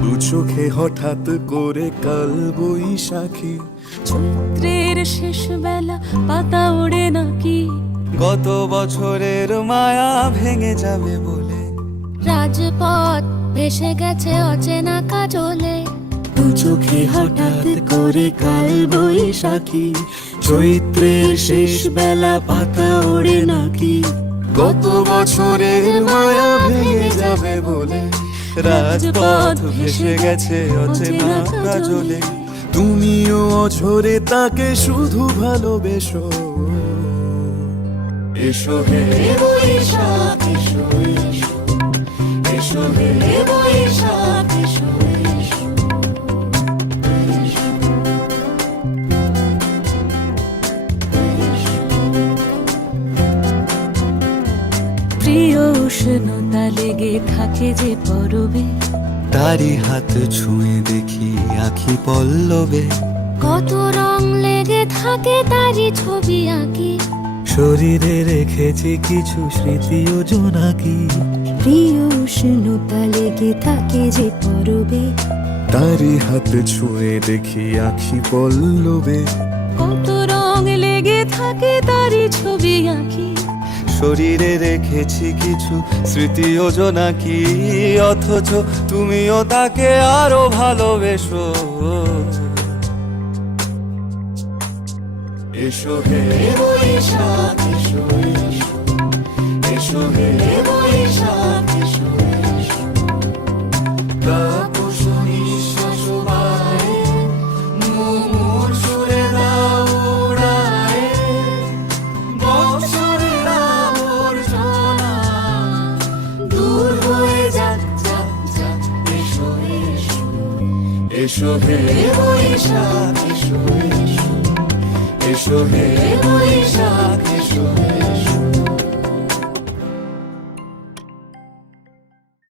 দু চোখে হঠাৎ করে কাল বৈশাখী, চৈত্রের শেষ বেলা পাতা ওড়ে নাকি, গত বছরের মায়া ভেঙে যাবে বলে রাজপথ ভেসে গেছে অচেনা কাজলে। দু চোখে হঠাৎ করে কাল বৈশাখী, চৈত্রের শেষ বেলা পাতা ওড়ে নাকি, গত বছরের মায়া ভেঙে যাবে বলে রাজপথ ভেসে গেছে অচেনা কাজলে। তুমিও অঝরে তাকে শুধু ভালোবেসো, এসো হে বৈশাখ এসো এসো, এসো হে বৈশাখ এসো এসো। প্রিয় উষ্ণতা লেগে থাকে যে পরবে, তারি হাত ছুঁয়ে দেখি আখি পল্লবে, কত রং লেগে থাকে তারই ছবি আঁকি। শরীরে রেখেছি কিছু স্মৃতি ও জোনাকি, প্রিয় উষ্ণতা লেগে থাকে যে পরবে, তারি হাত ছুঁয়ে দেখি আখি পল্লবে, কত রং লেগে থাকে তারই ছবি আঁকি। শরীরে রেখেছি কিছু স্মৃতি ও জোনাকি, অথচ তুমিও তাকে আরো ভালোবেসো, এসো হে বৈশাখ এসো এসো, এসো হে বৈশাখ এসো এসো। তাপস নিঃশ্বাস বায়ে, মুমুর সুরে দাও উড়ায়ে, বৎসরের আবর্জনা দূর হয়ে যাক যাক যাক, এসো এসো, এসো হে বৈশাখ এসো এসো, এসো হে বৈশাখ।